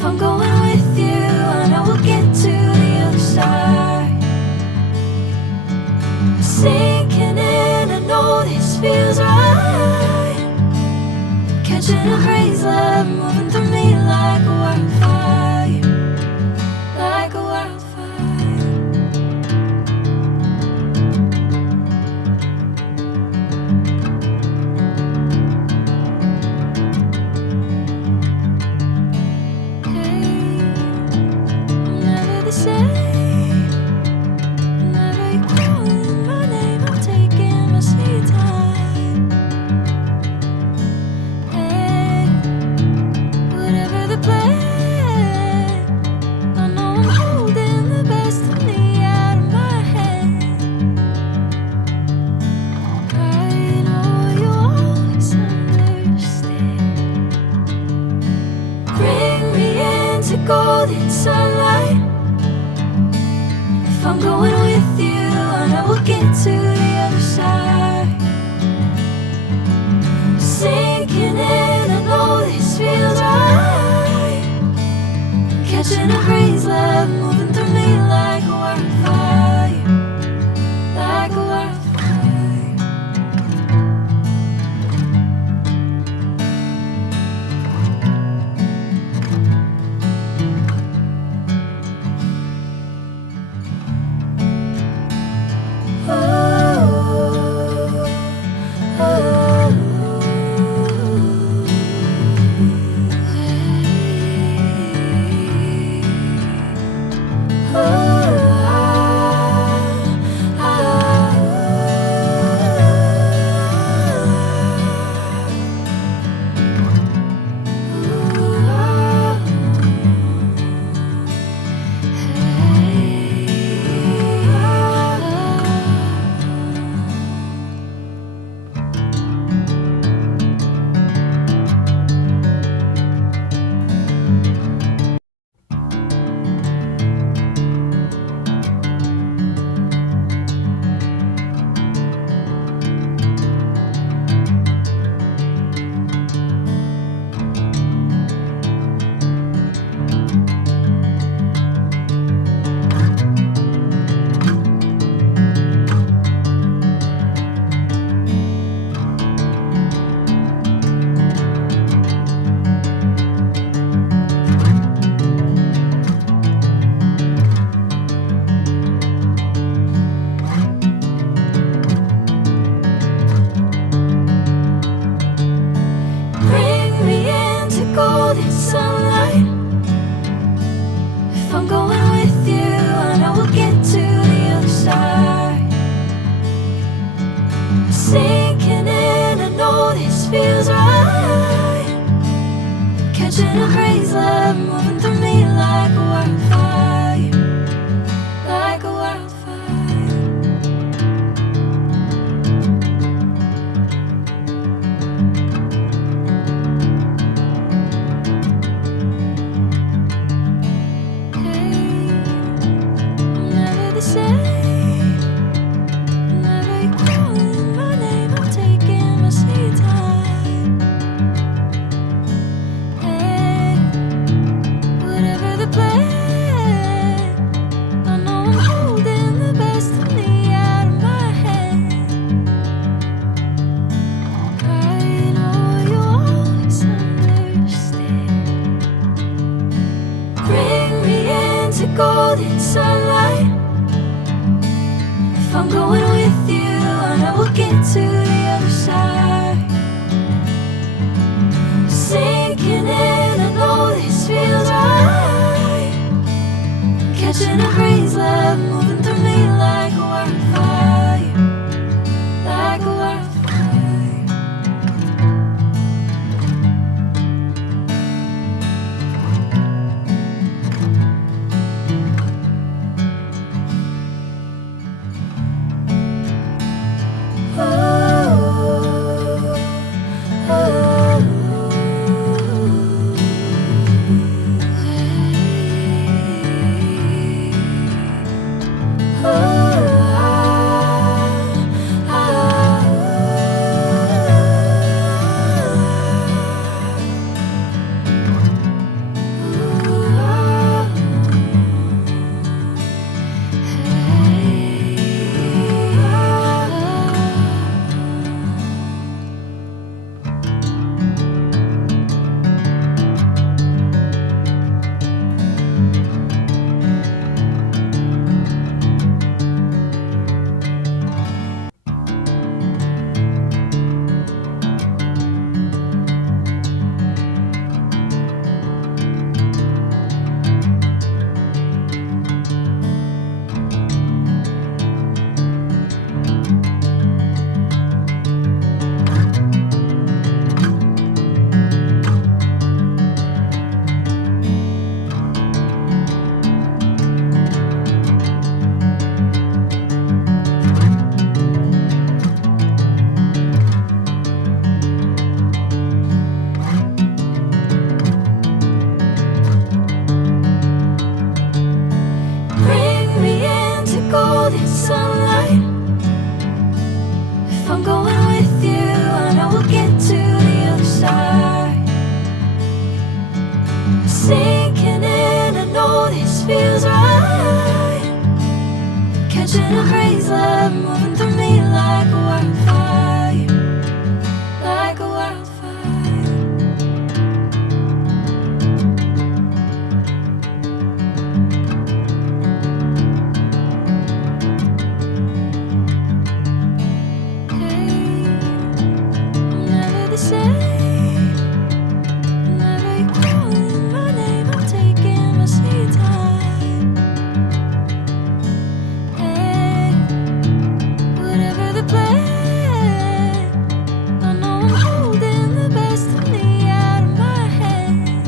If I'm going with you, I know we'll get to the other side. Sinking in, I know this feels right. Catching a crazy love, moving through me like a wildfire, like a wildfire. Golden sunlight. If I'm going with you, I know we'll get to the other side. Sinking in, I know this feels right. Catching a crazy love, moving through me like a wildfire, like a wildfire. Sinking in, I know this feels right. Catching a crazy love, moving through me like a wildfire, like a wildfire. Hey, I'm never the same. Golden sunlight. If I'm going with you, I know we'll get to the other side. Sinking in, I know this feels right. Catching a crazy love, moving through me like a wildfire, like a wildfire. Sinking in, I know this feels right. Catching a crazy love moving through me like a wildfire, like a wildfire. Hey, I'm never the same. Whenever you're calling my name, I'm taking my sweet time. Hey, whatever the plan, I know I'm holding the best of me out of my head.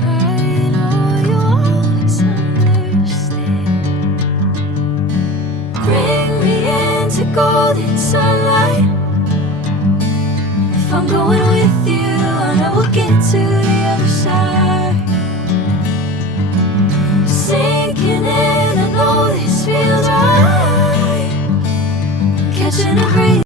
I know you always understand. Bring me into golden sunlight. If I'm going with you, I know we'll get to the other side. Sinking in, I know this feels right. Catching a breeze.